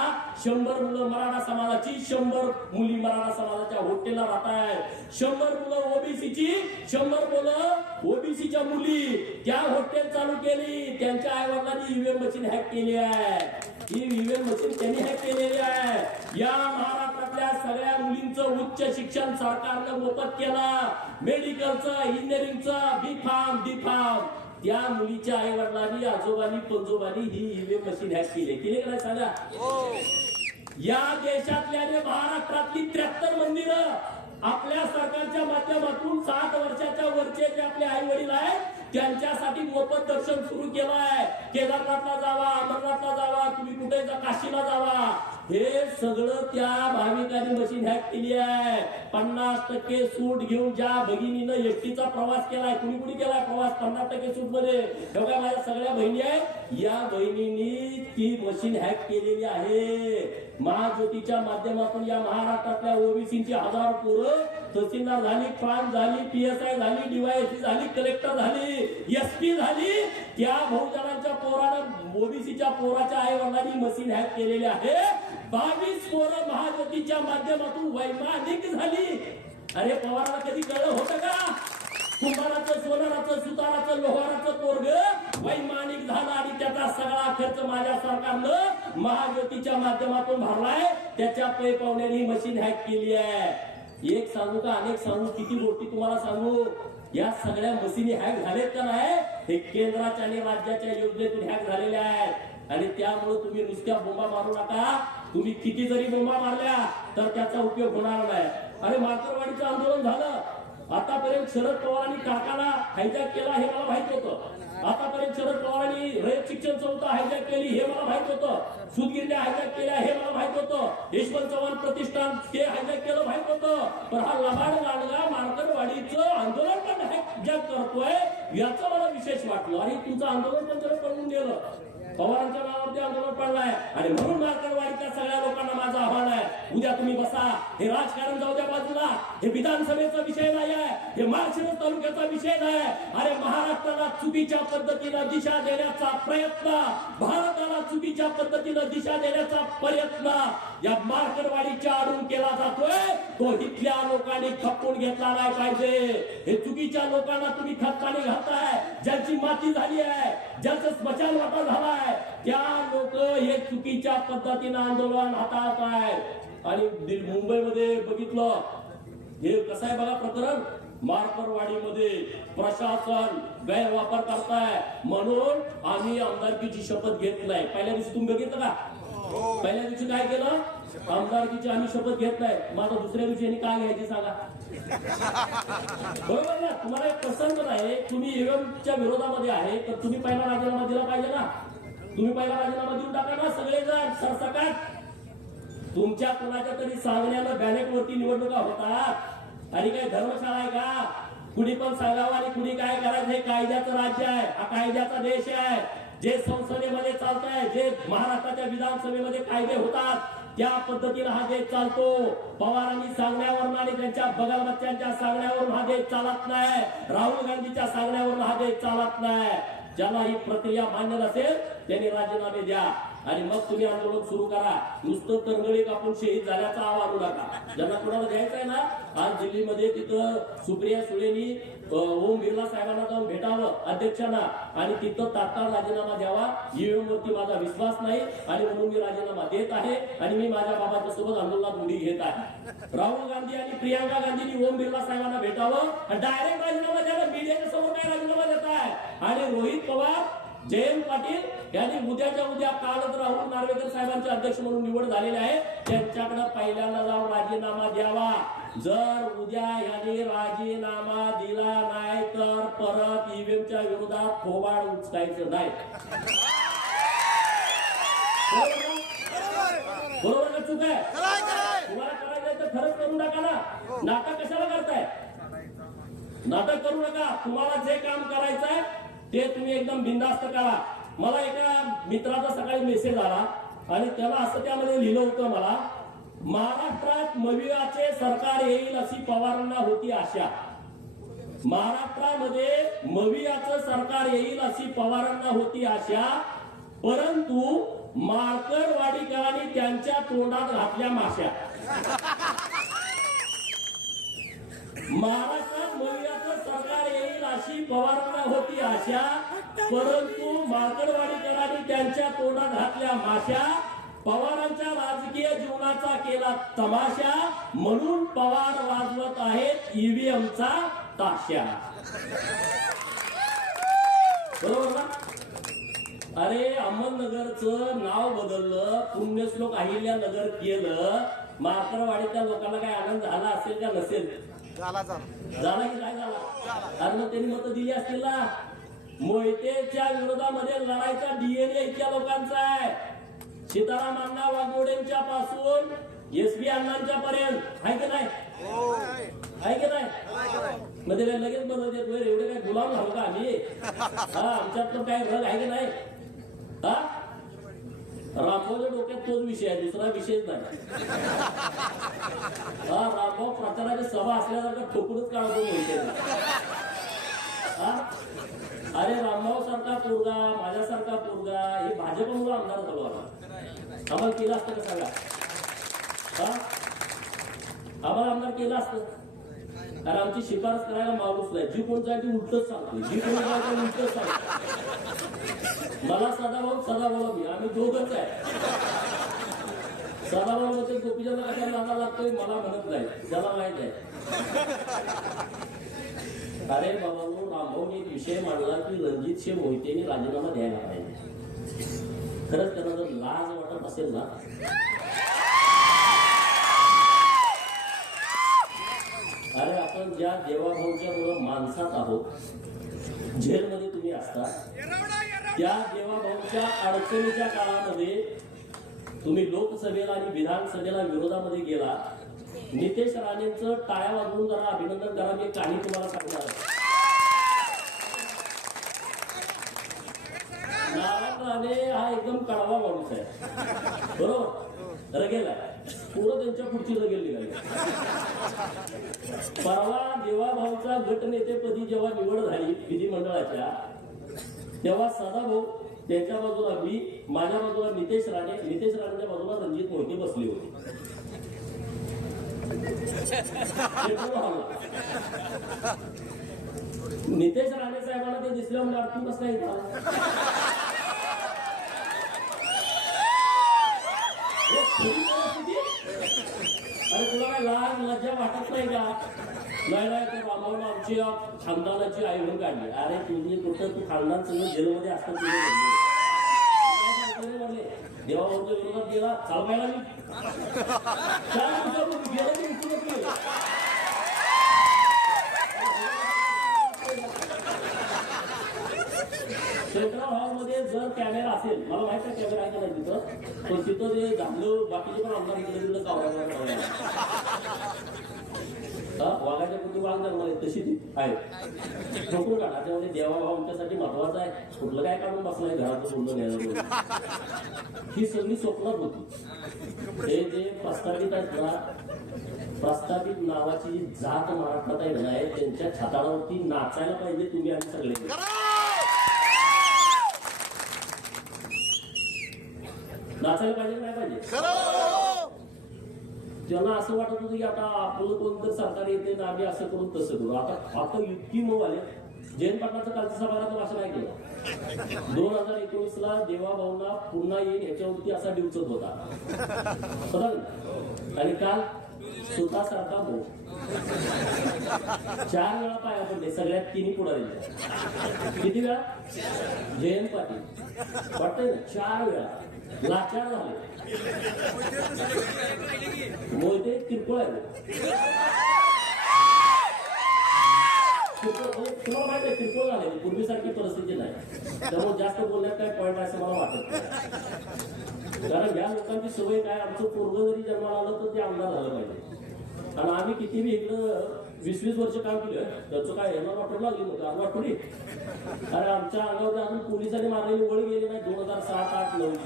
100 मुलं मराठा समाजाची, 100 मुली मराठा समाजाच्या हॉस्टेलला राहत आहेत. 100 मुलं ओबीसीची, 100 मुलं ओबीसीच्या मुली त्या हॉस्टेल चालू केली. त्यांच्या आई वडिलांनी ईव्हीएम मशीन हॅक केली आहे. ही ईव्हीएम मशीन त्यांनी हॅक केलेली आहे. या महाराष्ट्रातल्या सगळ्या मुलींचं उच्च शिक्षण सरकारनं मोफत केलं. मेडिकलचं, इंजिनिअरिंगचं, बी.फार्म. त्या मुलीच्या आई वडिलांनी, आजोबांनी, पंजोबांनी ही ईव्हीएम मशीन हॅक केली का नाही सांगा? या देशातल्या महाराष्ट्रातली 73 मंदिरं आपल्या सरकारच्या माध्यमातून 60 वर्षाच्या वरचे जे आपले आई वडील आहेत त्यांच्यासाठी मोफत दर्शन सुरू केलं आहे. केदारनाथला जावा, अमरनाथला जावा, तुम्ही कुठे जा, काशीला जावा. हे सगळं त्या भाविकांनी मशीन हॅक केली आहे. 50% सूट घेऊन ज्या भगिनीनं एसटीचा प्रवास केलाय, कुणी केलाय प्रवास 50% सूट मध्ये, तेव्हा माझ्या सगळ्या बहिणी आहेत, या बहिणींनी ती मशीन हॅक केलेली आहे. महाज्योतीच्या माध्यमातून या महाराष्ट्रातल्या ओबीसीची 1000 पोरं तहसीलदार झाली, प्रांत झाली, PSI झाली, DYSP झाली, कलेक्टर झाली, SP झाली. त्या बहुजनांच्या पोरानं, ओबीसीच्या पोराच्या आई वडिलांनी मशीन हॅक केलेली आहे. 22 पोरं महाज्योतीच्या माध्यमातून वैमानिक झाली. अरे पवाराला कधी कळलं होतं का? कुंभाराचं, सोनाराचं, सुताराचं, लोहाराचं पोरग वैमानिक झाला आणि त्याचा सगळा खर्च माझ्या सरकारनं महाज्योतीच्या माध्यमातून भरलाय. त्याच्या पै पाहुण्यांनी मशीन हॅक केली आहे. एक सांगू का, अनेक सांगू, किती गोष्टी तुम्हाला सांगू. या सगळ्या मशीनी हॅक झालेत का नाही, हे केंद्राच्या आणि राज्याच्या योजनेतून हॅक झालेल्या आहेत. आणि त्यामुळे तुम्ही नुसत्या बोंबा मारू नका. तुम्ही किती जरी बोंबा मारल्या तर त्याचा उपयोग होणार नाही. अरे मार्करवाडीचं आंदोलन झालं, आतापर्यंत शरद पवारांनी कारखाना हायजॅक केला हे मला माहित होतं. आतापर्यंत शरद पवारांनी रयत शिक्षण संस्था हायजॅक केली हे मला माहित होतं. सूतगिरण्या हायजॅक केल्या हे मला माहित होतं. यशवंत चव्हाण प्रतिष्ठान ते हायजॅक केलं माहित होतं. पण हा लबाड लांडगा मार्करवाडीचं आंदोलन पण हायजॅक करतोय याचं मला विशेष वाटलं. आणि तुमचं आंदोलन पण त्याला पळून गेलं. पवारांच्या नावावरती आंदोलन पडलाय. आणि म्हणून मार्करवाडीच्या सगळ्या लोकांना माझं आव्हान आहे, उद्या तुम्ही बसा. हे राजकारण जाऊ द्या बाजूला. हे विधानसभेचा विषय नाही आहे, हे माळशिरस तालुक्याचा विषय नाही. अरे महाराष्ट्राला चुकीच्या पद्धतीनं दिशा देण्याचा प्रयत्न, भारताला चुकीच्या पद्धतीनं दिशा देण्याचा प्रयत्न या मार्करवाडीच्या आडून केला जातोय. तो इथल्या लोकांनी खपवून घेतला नाही पाहिजे. हे चुकीच्या लोकांना तुम्ही खतपाणी घालताय. ज्यांची माती झाली आहे, ज्यांचा स्मशान वाटा झालाय, त्या लोक हे चुकीच्या पद्धतीनं आंदोलन हाताळत आहेत. आणि मुंबईमध्ये बघितलं हे कसं आहे बघा प्रकरण. मार्करवाडीमध्ये प्रशासन गैरवापर करताय म्हणून आम्ही आमदारकीची शपथ घेत नाही. पहिल्या दिवशी तुम्ही बघितलं का? पहिल्या दिवशी काय केलं? आमदारकीची आम्ही शपथ घेत नाही. मग आता दुसऱ्या दिवशी यांनी काय घ्यायची सांगा? बरोबर ना? तुम्हाला एक प्रसंग आहे, तुम्ही ईव्हीएमच्या विरोधामध्ये आहे तर तुम्ही पहिला राजीनामा दिला पाहिजे ना. तुम्ही पहिला राजीनामा देऊन टाका ना सगळेजण सरसकट. तुमच्या कोणाच्या तरी सांगण्यानं बॅलेट वरती निवडणुका होतात. आणि काय धर्मशाळा आहे का? कुणी पण सांगावं आणि कुणी काय करायचं. हे कायद्याचं राज्य आहे, हा कायद्याचा देश आहे. जे संसदेमध्ये चालत आहे, जे महाराष्ट्राच्या विधानसभेमध्ये कायदे होतात त्या पद्धतीनं हा देश चालतो. पवारांनी सांगण्यावरून आणि त्यांच्या बगलबच्च्यांच्या सांगण्यावरून हा देश चालत नाही. राहुल गांधीच्या सांगण्यावरून हा देश चालत नाही. ज्याला ही प्रक्रिया मान्य नसेल त्यांनी राजीनामे द्या. आणि मग तुम्ही आंदोलन सुरू करा. नुसतं तरंगळी कापून शहीद झाल्याचा आव आणू नका. ज्यांना कोणाला द्यायचं आहे ना, आज दिल्लीमध्ये तिथं सुप्रिया सुळेनी ओम बिर्ला साहेबांना जाऊन भेटावं अध्यक्षांना आणि तिथं तात्काळ राजीनामा द्यावा. ईव्हीएम वरती माझा विश्वास नाही आणि म्हणून मी राजीनामा देत आहे आणि मी माझ्या बाबाच्या सोबत आंदोलनात उडी घेत आहे. राहुल गांधी आणि प्रियांका गांधींनी ओम बिर्ला साहेबांना भेटावं आणि डायरेक्ट राजीनामा द्यावा. मीडियाच्या समोर काय राजीनामा देत आहे? आणि रोहित पवार, जयंत पाटील यांनी उद्याच्या उद्या कालच राहुल नार्वेकर साहेबांचे अध्यक्ष म्हणून निवड झालेले आहे, त्यांच्याकडे पहिल्यांदा जाऊन राजीनामा द्यावा. जर उद्या यांनी राजीनामा दिला नाही तर परत ईव्हीएमच्या विरोधात थोबाड उचकायचं नाही. बरोबर का चूक आहे? तुम्हाला करायचंय तर खरंच करून टाका ना. नाटक कशाला करताय? नाटक करू नका. तुम्हाला जे काम करायचं आहे ते तुम्ही एकदम बिनधास्त करा. मला एका मित्राचा सकाळी मेसेज आला आणि त्याला असं त्यामध्ये लिहिलं होतं, मला महाराष्ट्रात मवियाचे सरकार येईल अशी पवारांना होती आशा. महाराष्ट्रामध्ये मवियाचं सरकार येईल अशी पवारांना होती आशा, परंतु मार्करवाडीकरांनी त्यांच्या तोंडात घातल्या माश्या. महाराष्ट्रात मवियाचं सरकार येईल अशी पवारांना होती आशा, परंतु मार्करवाडीकरांनी त्यांच्या तोंडात घातल्या माश्या. पवारांच्या राजकीय जीवनाचा केला तमाशा, म्हणून पवार वाजवत आहेत ईव्हीएमचा ताशा. बरोबर ना? अरे अहमदनगरचं नाव बदललं, पुण्यश्लोक अहिल्यानगर केलं. मार्करवाडीच्या लोकांना काय आनंद झाला असेल का नसेल? झाला की काय झाला? कारण मग त्यांनी मतं दिली असतील ना. मोहितेच्या विरोधामध्ये लढायचा डीएनए इतक्या लोकांचा आहे. सीताराम अण्णा वाघमोडेंच्या पासून एसबी अण्णांच्या पर्यंत, आहे की नाही? आहे की नाही? मध्ये काय लगेच बनवत येत एवढे काय गुलाम झालो का आम्ही? हा, आमच्यात काय रग आहे की नाही? हा, रामभाऊच्या डोक्यात तोच विषय आहे, दुसरा विषयच नाही. हा, रामभाऊ प्रचाराची सभा असल्यासारखं ठोकूनच काढतो मोहिते. अरे रामभाऊ सारखा पोरगा, माझ्यासारखा पोरगा, हे भाजपमुळे आमदार झालो आम्हाला केलं असतं का सांगा? आम्हाला आमदार केलं असतं? कारण आमची शिफारस करायला माणूस नाही. जी कोण जाईल ती उलटच सांगतो, जी कोण जाईल उलटच सांगतो. मला सदाभाऊ मी, आम्ही दोघच आहे. सदाभाऊ मध्ये गोपीचंद कशाला नादा लागतोय मला म्हणत नाही, त्याला माहित आहे. अरे बाबा, रामभाऊने एक विषय मांडला की रणजित मोहितेने राजीनामा द्यायला पाहिजे. खरंच त्यांना जर लाज वाटत असेल ना, अरे आपण ज्या देवाभाऊच्या मुळे माणसात आहोत, जेलमध्ये तुम्ही असता, त्या देवाभाऊच्या अडचणीच्या काळामध्ये तुम्ही लोकसभेला आणि विधानसभेला विरोधामध्ये गेला. नितेश राणेंचं टाळ्या वाजवून जरा अभिनंदन करा. मी कहाणी तुम्हाला सांगणार आहे. नारायण राणे हा एकदम कळवा माणूस आहे, बरोबर? रगेला पुरं त्यांच्या पुढची रगेल निघाली. परवा देवाभाऊचा गटनेतेपदी जेव्हा निवड झाली विधिमंडळाच्या, तेव्हा सदाभाऊ त्यांच्या बाजूला मी, माझ्या बाजूला नितेश राणेच्या बाजूला रणजित मोहिते बसले होते. नितेश राणे साहेबांना ते दिसल्या म्हणजे अडचण कसं काय अरे तुला काय लाज लज्जा वाटत नाही का? नाही तर रामावून आमची खानदानाची आई म्हणून काढली. अरे तुझी कुठं तू खानदान सगळं जेलमध्ये असतात म्हणले. देवाभाऊच्या विरोधात गेला चालवायला मी सेंट्रल हॉल मध्ये जर कॅमेरा असेल, मला माहित आहे कॅमेरा आहे का नाही तिथं, पण तिथं जे झालं बाकीचे पण आमदार इकडे तिकडे कावरा वाघाच्या कुठे वाघ जन्माला तशी ती आहे. ठोकून काढा. त्याच्यामध्ये देवाभाव आमच्यासाठी महत्वाचा आहे. कुठलं काय काढून बसलाय घराचं सोडलं न्यायला. ही सगळी स्वप्नात होती. हे जे प्रस्थापित आहेत ना, प्रस्थापित नावाची जी जात महाराष्ट्रात आहे ना, त्यांच्या छाताडावरती नाचायला पाहिजे तुम्ही आणि सगळे. असायला पाहिजे की नाही पाहिजे? त्यांना असं वाटत होतं की आता आपलं कोणतं सरकार येते ना आम्ही असं करू तसं करू. आता इतकी मऊ आले. जयंत पाटलाचं कालच्या सभागृहात असं काय केलं, 2019ला देवाभाऊंना पुन्हा येईल याच्यावरती असा डिवचत होता आणि काल स्वतः सारखा भाऊ 4 वेळा पाया पडले सगळ्यात तिन्ही पुढारी. किती वेळा? जयंत पाटील वाटतंय ना 4 वेळा लाचार झाले. मोहिते किरकोळ आहे. तुम्हाला माहिती आहे किरकोळ झाले, पूर्वीसारखी परिस्थिती नाही. त्यामुळे जास्त बोलण्यात काय पॉईंट आहे असं मला वाटत नाही. कारण या लोकांची सवय काय, आमचं पोरगं जरी जन्माला आलं तर ते आमदार झालं पाहिजे. आणि आम्ही किती बी इकडं 20-20 वर्ष काम केलं, त्याचं काय यांना वाटून लागली नव्हतं आज वाटून. अरे आमच्या अंगावर अजून पोलिसांनी मारलेली ओळी गेली नाही 2007, 8, 9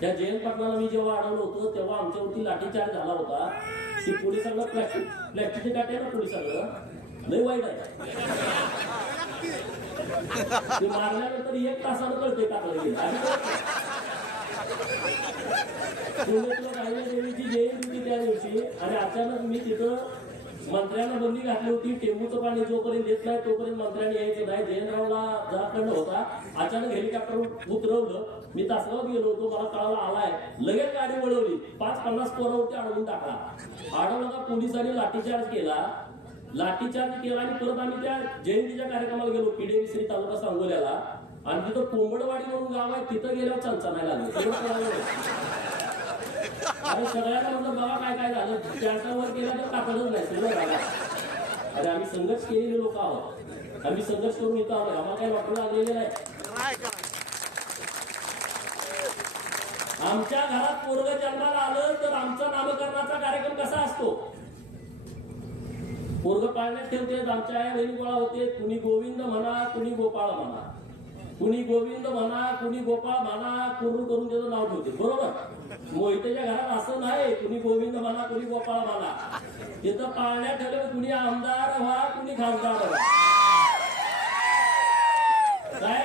त्या जयंत पाटलाला मी जेव्हा अडवलं होतं तेव्हा आमच्यावरती लाठीचार्ज झाला होता. की पोलिसांना प्लॅस्टिकचे काटे ना पोलिसांना लय वाईट आहे. ते मारल्यानंतर 1 तासानं कळते टाकलं गेलं. देवीची जयंती होती त्या दिवशी आणि अचानक मी तिथं मंत्र्यांना बंदी घातली होती. टेंबूचं पाणी जोपर्यंत येत नाही तोपर्यंत मंत्र्यांनी यायचं नाही. जयंतरावला जाखंड होता. अचानक हेलिकॉप्टर उतरवलं. मी तासगावात गेलो होतो, मला कळाला आलाय. लगेच गाडी वळवली, 5-50 पोरावरती अडवून टाकला. अडवला पोलिसांनी लाठीचार्ज केला आणि परत आम्ही त्या जयंतीच्या कार्यक्रमाला गेलो PDMC तालुका सांगोल्याला. आणि तिथं कोंबडवाडी म्हणून गाव आहे, तिथं गेल्यावर चंचा नाही लागलं. अरे सगळ्यांना म्हणलं बघा काय काय झालं, त्याच्यावर केला तर कापडच नाही सगळं झालं. अरे आम्ही संघर्ष केलेले लोक आहोत, आम्ही संघर्ष करून इथं आलोय, आम्हाला काही वाटून लागलेले नाही. आमच्या घरात पोरगं जन्माला आलं तर आमचा नामकरणाचा कार्यक्रम कसा असतो? पोरगं पाळण्यात ठेवते, आमच्या आई बहिणी गोळा होते. कुणी गोविंद म्हणा, कुणी गोपाळ म्हणा, कुणी गोविंद म्हणा, कुणी गोपाळ म्हणा, कुरू करून त्याचं नाव ठेवते. बरोबर? मोहितेच्या घरात असं नाही, कुणी गोविंद म्हणा, कुणी गोपाळ म्हणा. तिथं पाळण्यात ठेवलं, कुणी आमदार व्हा, कुणी खासदार व्हा. काय?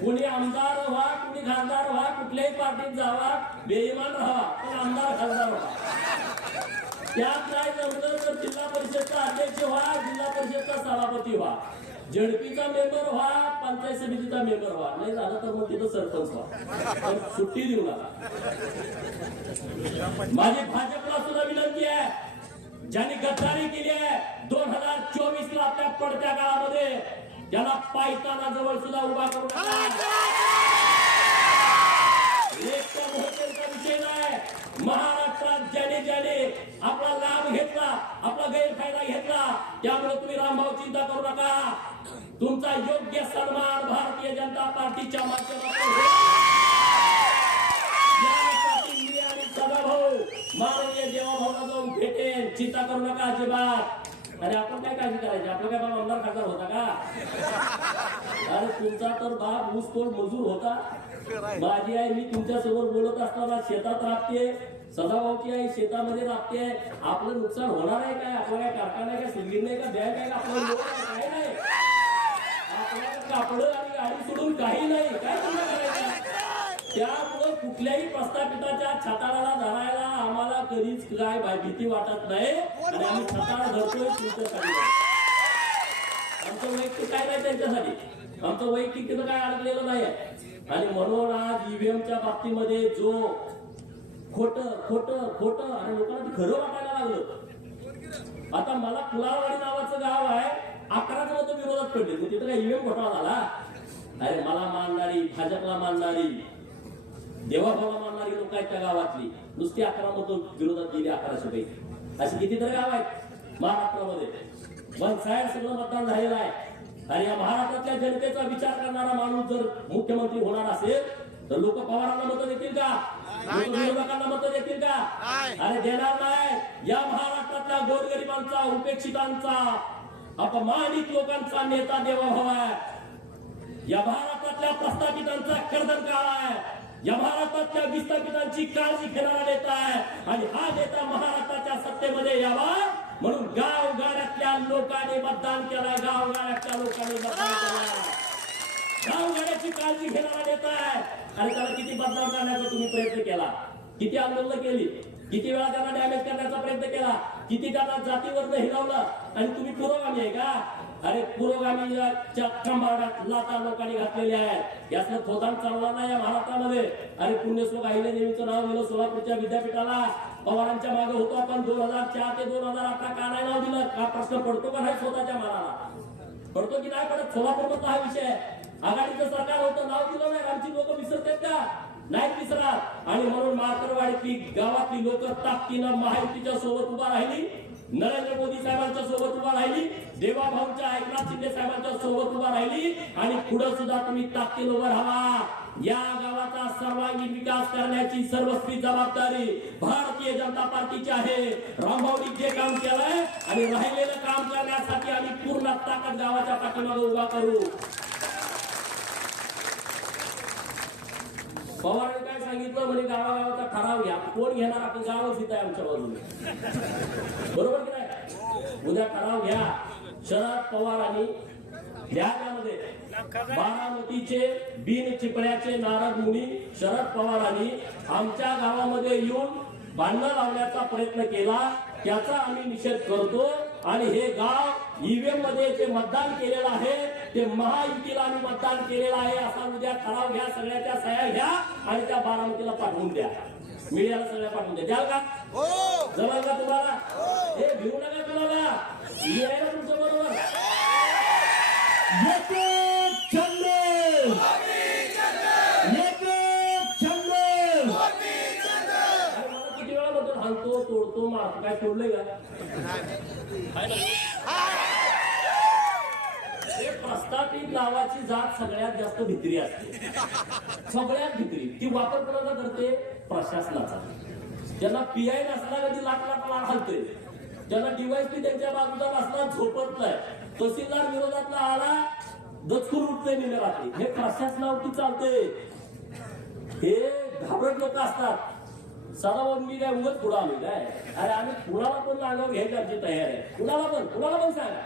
कुणी आमदार व्हा, कुणी खासदार व्हा, कुठल्याही पार्टीत जावा, बेईमान राहा, पण आमदार खासदार व्हा. त्यात नाही जमलं तर जिल्हा परिषदचा अध्यक्ष व्हा, जिल्हा परिषदचा सभापती व्हा, झडपीचा मेंबर व्हा, पंचायत समितीचा मेंबर व्हा. नाही झालं तर मग तिथं सरपंच व्हा, पण सुट्टी देऊ नका. माझी भाजपला सुद्धा विनंती आहे, ज्यांनी गद्दारी केली आहे 2024ला आपल्या पडत्या काळामध्ये, त्याला पायताना जवळ सुद्धा उभा करू नका. विषय नाही. महाराष्ट्रात ज्याने आपला लाभ घेतला, आपला गैरफायदा घेतला, त्यामुळे तुम्ही रामभाऊ चिंता करू नका. तुमचा योग्य सन्मान भारतीय जनता पार्टीच्या माध्यमातून यासाठी मी आणि सदाभाऊ माननीय देवाभाऊला जाऊन भेटेन, चिंता करू नका अजिबात. अरे आपण काय काळजी करायची, आपलं काय बाबा आमदार खासदार होता का? अरे तुमचा तर बाप ऊसतोड मजूर होता. माझी आई मी तुमच्या समोर बोलत असताना शेतात राबते, सदाभाऊची आई शेतामध्ये राबते. आपलं नुकसान होणार आहे काय? आपला काय कारखाना आहे का, सिंगिंग नाही का, बँक आहे का, आपलं लोक आहे काय? नाही. आपल्याला कापड आणि गाडी सोडून काही नाही. काय करायचं? त्यामुळे कुठल्याही प्रस्थापिताच्या छताळाला धरायला आम्हाला कधीच काय भीती वाटत नाही आणि आम्ही छताळा धरतोय. आमचं वैयक्तिक काय नाही त्यांच्यासाठी, आमचं वैयक्तिक तिथं काय अडकलेलं नाही. आणि म्हणून आज ईव्हीएमच्या बाबतीमध्ये जो खोट आणि लोकांना खरं वाटायला लागलं. आता मला कुलाळवाडी नावाचं गाव आहे, 11च मतं विरोधात पडले, तिथं काय ईव्हीएम घोटाळा झाला? अरे मला मानणारी, भाजपला मानणारी, देवाभाऊला मानणारी लोक आहेत त्या गावातली, नुसती 11 मतं विरोधात गेली 1100 पैकी. अशी कितीतरी गाव आहेत महाराष्ट्रामध्ये. वन साईड सगळं मतदान झालेलं आहे. आणि या महाराष्ट्रातल्या जनतेचा विचार करणारा माणूस जर मुख्यमंत्री होणार असेल तर लोक पवारांना मतं देतील का? लोक विरोधकांना मतं देतील का? अरे देणार नाही. या महाराष्ट्रातल्या गोरगरिबांचा, उपेक्षितांचा, अपमानित लोकांचा नेता देवाभाऊ आहे. या महाराष्ट्रातल्या प्रस्थापितांचा कर्दन काळ आहे. या महाराष्ट्रातल्या विस्थापितांची काळजी घेणारा नेता आहे. आणि हा नेता महाराष्ट्राच्या सत्तेमध्ये यावा म्हणून गावगाड्यातल्या लोकांनी मतदान केलंय. गावगाड्यातल्या लोकांनी मतदान केलंय. गावगाड्याची काळजी घेणारा नेता आहे. आणि त्याला किती बदनाम करण्याचा तुम्ही प्रयत्न केला, किती आंदोलन केली, किती वेळा त्यांना डॅमेज करण्याचा प्रयत्न केला, किती त्यांना जातीवरनं हिरावलं. आणि तुम्ही पुरोगामी आहे का? अरे पुरोगामीच्या कंबाडात लाता लोकांनी घातलेल्या आहेत. यातलं थोतान चालला नाही या महाराष्ट्रामध्ये. अरे पुण्यश्लोक अहिल्या देवीचं नाव दिलं सोलापूरच्या विद्यापीठाला. पवारांच्या मागे होतो आपण 2004 ते 2018 का नाही नाव दिलं? का प्रश्न पडतो का नाही स्वतःच्या मनाला? पडतो की नाही पडत? सोलापूरचा हा विषय आहे. आघाडीचं सरकार होतं, नाव दिलं नाही. आमची लोक विसरतात का? नाही विसरत. आणि म्हणून मार्करवाडीतली गावातली लोक ताकदीनं महायुतीच्या सोबत उभा राहिली, नरेंद्र मोदी साहेबांच्या सोबत उभा राहिली, देवाभाऊच्या एकनाथ शिंदे साहेबांच्या सोबत उभा राहिली. आणि पुढे सुद्धा तुम्ही ताकदीनं उभं राहा. या गावाचा सर्वांगीण विकास करण्याची सर्वस्वी जबाबदारी भारतीय जनता पार्टीची आहे. रामभाऊनी जे काम केलंय आणि राहिलेलं काम करण्यासाठी आम्ही पूर्ण ताकद गावाच्या पाठीमागे उभा करू. पवारांनी काय सांगितलं म्हणे गावागावाचा ठराव घ्या. कोण घेणार? आपण गावच इथं आहे आमच्या बाजूने, बरोबर की नाही? उद्या ठराव घ्या. शरद पवारांनी त्यामध्ये बारामतीचे बिन चिपळ्याचे नारद मुनी शरद पवारांनी आमच्या गावामध्ये येऊन भांडण लावण्याचा प्रयत्न केला. त्याचा आम्ही निषेध करतो. आणि हे गाव ईव्हीएम मध्ये जे मतदान केलेलं आहे ते महायुतीला आम्ही मतदान केलेलं आहे असा उद्या ठराव घ्या. सगळ्याच्या सह्या घ्या आणि त्या बारामतीला पाठवून द्या. मीडियाला सगळ्या पाठवून द्या. द्याल का? जमल का तुम्हाला? हे घेऊ नका तुम्हाला. मी आहे ना तुमच्या बरोबर. किती वेळा म्हणतो हाणतो तोडतो मारतो. काय तोडलंय का? प्रस्थापित नावाची जात सगळ्यात जास्त भित्री असते. सगळ्यात भित्री. ती वापर कोणाचा करते? प्रशासनाचा. ज्यांना पीआय नसला कधी लाख घालते, ज्यांना डीवायसपी त्यांच्या बाजूचा नसला झोपत नाही, तहसीलदार विरोधातला आला दचकून उठते निघे रात्री. हे प्रशासनावरती चालते. हे घाबरट लोक असतात. सदाभाऊ मी काय उगाच पुढे आलो काय? अरे आम्ही कुणाला पण अंगावर घ्यायची आमची तयार आहे. कुणाला पण सांगा.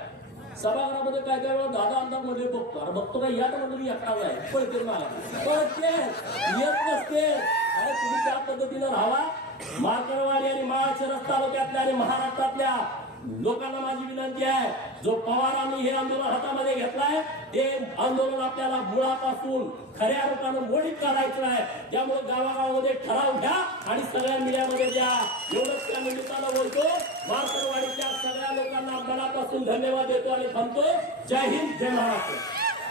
सभागृहामध्ये काय काय वेळा दादा आमदार मध्ये बघतो. अरे बघतो काय? या तर मी एकटाच आहे. पळते मला पळते येत नसते. अरे तुम्ही त्या पद्धतीनं राहावा. मार्करवाडी आणि माळशिरस तालुक्यातल्या आणि महाराष्ट्रातल्या लोकांना माझी विनंती आहे, जो पवारांनी हे आंदोलन हातामध्ये घेतलाय ते आंदोलन आपल्याला मुळापासून खऱ्या रूपानं मोडीत काढायचं आहे. त्यामुळे गावागावामध्ये ठराव घ्या आणि सगळ्या मीडियामध्ये द्या. एवढंच त्या निमित्तानं बोलतो. मार्करवाडीच्या सगळ्या लोकांना मनापासून धन्यवाद देतो आणि थांबतो. जय हिंद, जय महाराष्ट्र.